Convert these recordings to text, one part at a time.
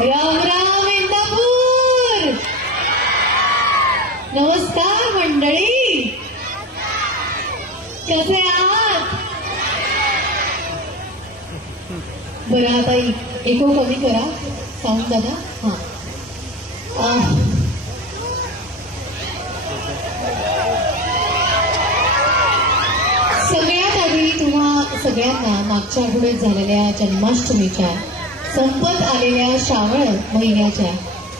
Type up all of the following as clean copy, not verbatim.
राम राम इंदापूर. नमस्कार मंडळी, कसे आहात? बरं, आता एको कमी करा साऊंड दादा. हा, सगळ्यात आधी तुम्हा सगळ्यांना मागच्या आठवड्यात झालेल्या जन्माष्टमीच्या संपत आलेल्या श्रावण महिन्याच्या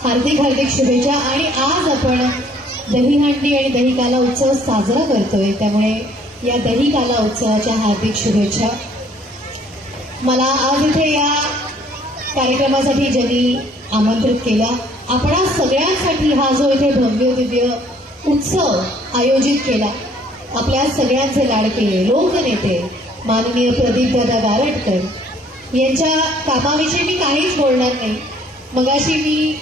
हार्दिक हार्दिक शुभेच्छा. आणि आज आपण दहीहंडी आणि दहीकाला उत्सव साजरा करतोय, त्यामुळे या दहीकाला उत्सवाच्या हार्दिक शुभेच्छा. मला आज इथे या कार्यक्रमासाठी ज्यांनी आमंत्रित केलं, आपणा सगळ्यांसाठी हा जो इथे भव्य दिव्य उत्सव आयोजित केला, आपल्या सगळ्यांचे लाडके लोकनेते माननीय प्रदीपदादा गारटकर यांच्या कामाविषयी मी काहीच बोलणार नाही. मगाशी मी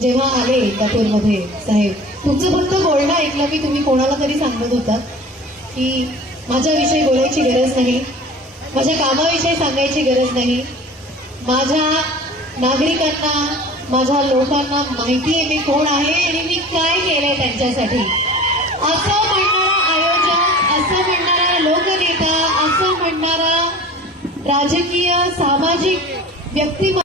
जेव्हा आले इंदापूरमध्ये, साहेब तुमचं फक्त बोलणं ऐकलं मी. तुम्ही कोणाला तरी सांगत होता की माझ्याविषयी बोलायची गरज नाही, माझ्या कामाविषयी सांगायची गरज नाही, माझ्या नागरिकांना माझ्या लोकांना माहिती आहे मी कोण आहे आणि मी काय केलंय त्यांच्यासाठी. असं म्हणणारा आयोजक, असं म्हणणारा लोकनेता, असं म्हणणारा राजकीय सामाजिक व्यक्तिमत्व